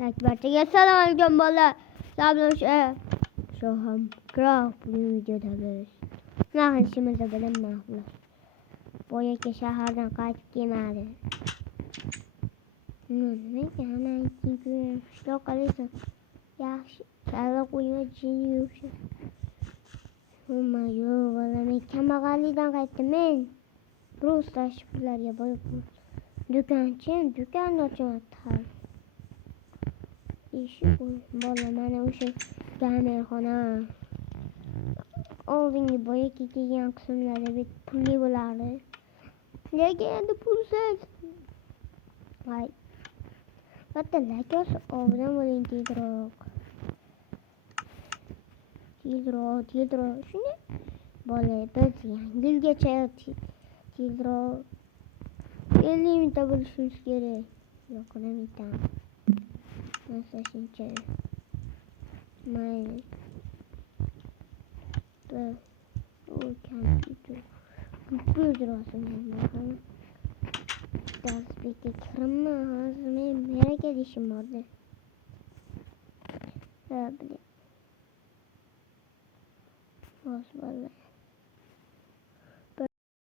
Barchaga assalomu alaykum bolalar. Shu ham Craft videoda biz nima qilishimizni bilmayapmiz. Boyagi shahardan qaytib kelmadi. Nima ekan? Qishloq qilsin. Yaxshi, sala qo'yma jini yo'q. Yo, bolam kambag'allikdan qaytdim men. Просто pullarga boyib do'kon ochaman. Bola mana o'sha gamerxona oldingi boyagi kelgan qismlari pulli bo'lardi. Lekin endi pulsiz. Voy. Bitta lakos obdan bo'ling tezroq. Shuni bola biz yilgacha tezroq 50 mingta bo'lishimiz kerak. Yo'q, mingta. Nasıl şimdi? Mayne. O kompüter. Kompüter olsun bakalım. Ders peki kırma ağzımı merak edişim vardı. Öyle. Olsun vallahi.